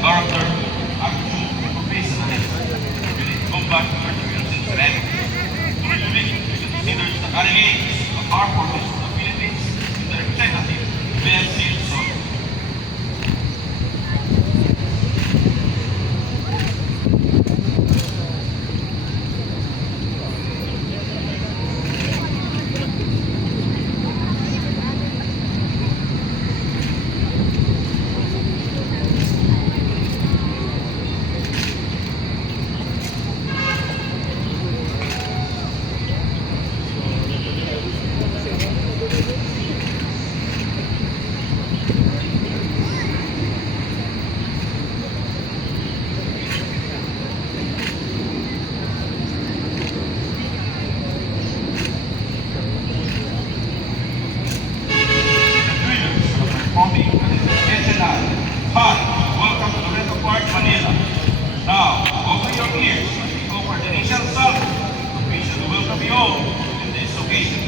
character, attitude, and professionalism. Unit combat perseverance and strength. To rejuvenate and considers the cutting edge of our forces of the Philippines in the representative BFC zone. Hi, welcome to Loreto Park, Manila. Now, open your ears as we offer the initial salute. We shall welcome you all in this occasion.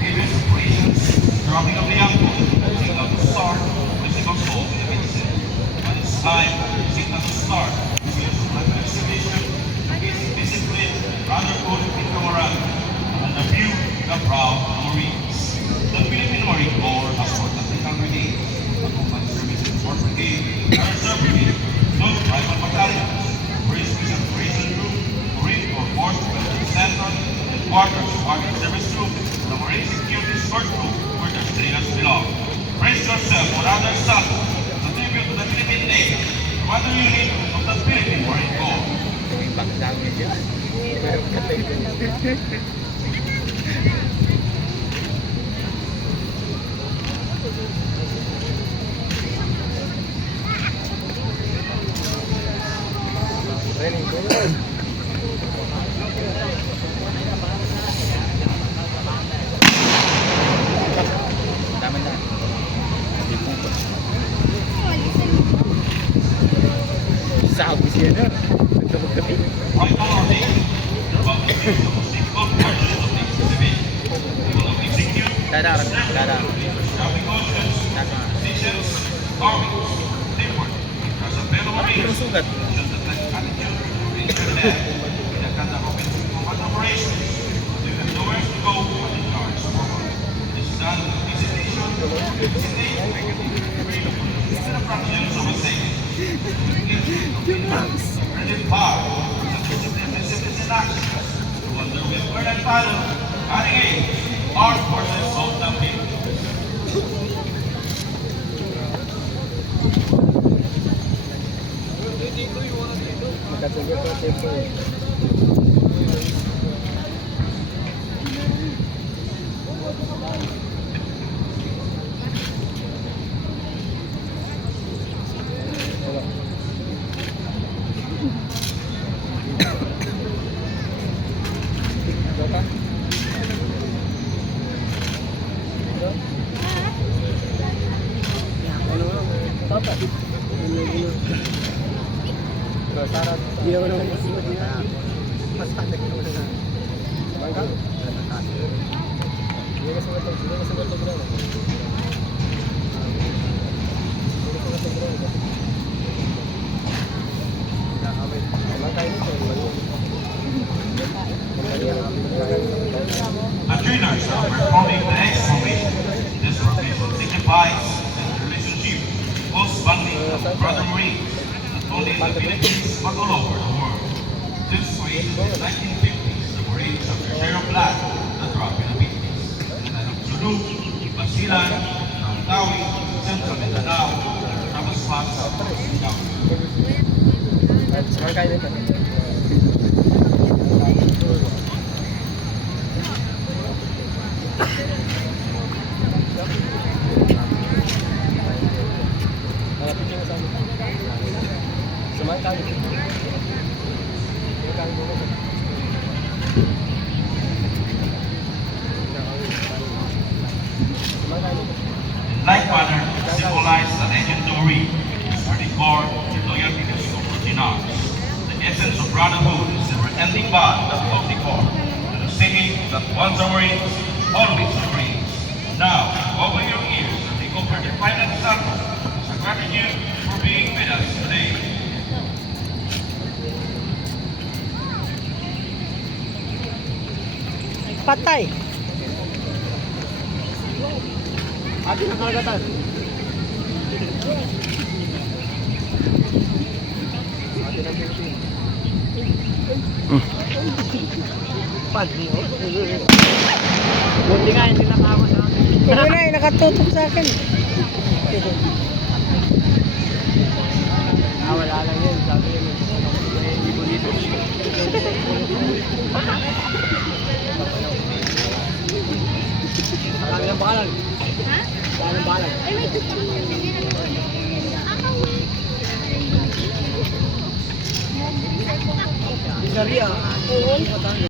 Previous operations, dropping of the anchor, signal to start, signal to hold in the midset. When it's time, signal to start, use of exhibition, basic discipline, brotherhood, and camaraderie, and the view, the proud Marines. The Philippine Marine Corps has 4 tactical brigades, a combat service and 4th brigade, a reserve brigade, 2 tribal battalions, Marine Special Operation Group, Marine Corps Force Development Center, Quarters, Quarter Service Group, the Marine Security Support Group, where the sailors belong. Brace yourself for another salute, a tribute to the Philippine Navy, Commander Unit of the Philippine Marine Corps. Sabi siya na. Nagkabag-gabi. Right authority, about the use of physical forces of the exhibit. We will execute Dadar. precautions, positions, armies, teamwork, as a fellow Marines. Sugat. Should the attitude in Trinidad, the conduct of combat operations, we will know where to go and in charge forward. This is done visitation, even a fraction of a second. Brilliant power, and discipline in action. To wonder with word and title, cutting edge, armed forces of the people. Magkatsagot ko tempo. Papa, Sarah, dia mana mas tak ada mana. Bangka? Dia kasi betul berapa? The trainers are performing the X formation. This formation signifies the relationship close bonding of brother Marines, not only in the Philippines but all over the world. Since creation in the 1950s, the Marines have their share of blood that drop in the Philippines. And Sulu, Basilan, Tawi, Central Mindanao, Travel Spots, Semangka ini kan. Kalau In like manner, symbolize the legendary 34, the loyalty to Scoportinas. The essence of brotherhood is the ending bond of the core. And the saying that once a race, always a race. Now, open your ears and take over the final example as a gratitude for being with us today. Patay. Ate ng kalagatan. Ate ng Pilipino. Pandi, oh. Buti nga, hindi nakawa sa akin. Hindi na, nakatutok sa akin. Wala lang yun. Sabi yun, hindi ko dito. Marami ng bakalan. Ha? Marami ng bakalan. Ay, may gusto ko na din ako. Pizzeria. Oo.